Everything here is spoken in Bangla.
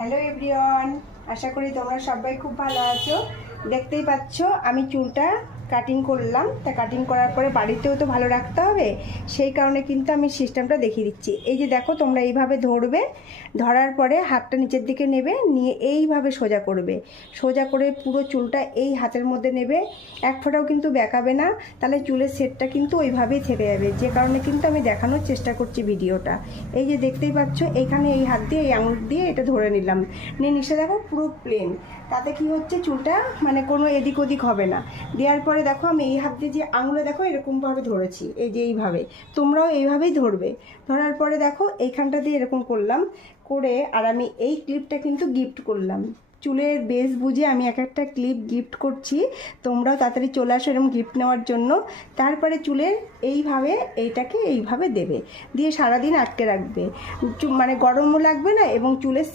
হ্যালো এভরিওয়ান, আশা করি তোমরা সবাই খুব ভালো আছো। দেখতেই পাচ্ছ আমি চুলটা কাটিং করলাম। তা কাটিং করার পরে বাড়িতেও তো ভালো রাখতে হবে, সেই কারণে কিন্তু আমি সিস্টেমটা দেখিয়ে দিচ্ছি। এই যে দেখো, তোমরা এইভাবে ধরবে, ধরার পরে হাতটা নিচের দিকে নেবে, নিয়ে এইভাবে সোজা করবে। সোজা করে পুরো চুলটা এই হাতের মধ্যে নেবে, এক ফোঁটাও কিন্তু বেঁকাবে না, তাহলে চুলের সেটটা কিন্তু ওইভাবেই থেকে যাবে। যে কারণে কিন্তু আমি দেখানোর চেষ্টা করছি ভিডিওটা। এই যে দেখতেই পাচ্ছ, এইখানে এই হাত দিয়ে এই আঙুল দিয়ে এটা ধরে নিলাম, নিয়ে নিচে দেখো পুরো প্লেন। তাতে কি হচ্ছে, চুলটা মানে কোনো এদিক ওদিক হবে না। দেওয়ার পরে দেখো আমি এই হাত দিয়ে যে আঙুলে দেখো এরকমভাবে ধরেছি, এই যে এইভাবে তোমরাও এইভাবেই ধরবে। ধরার পরে দেখো এইখানটা দিয়ে এরকম করলাম করে, আর আমি এই ক্লিপটা কিন্তু গিফট করলাম। চুলের বেস বুঝে আমি এক একটা ক্লিপ গিফট করছি, তোমরাও তাড়াতাড়ি চলে আসো এরকম গিফট নেওয়ার জন্য। তারপরে চুলের এইভাবে এইটাকে এইভাবে দেবে, দিয়ে সারাদিন আটকে রাখবে। মানে গরমও লাগবে না এবং চুলের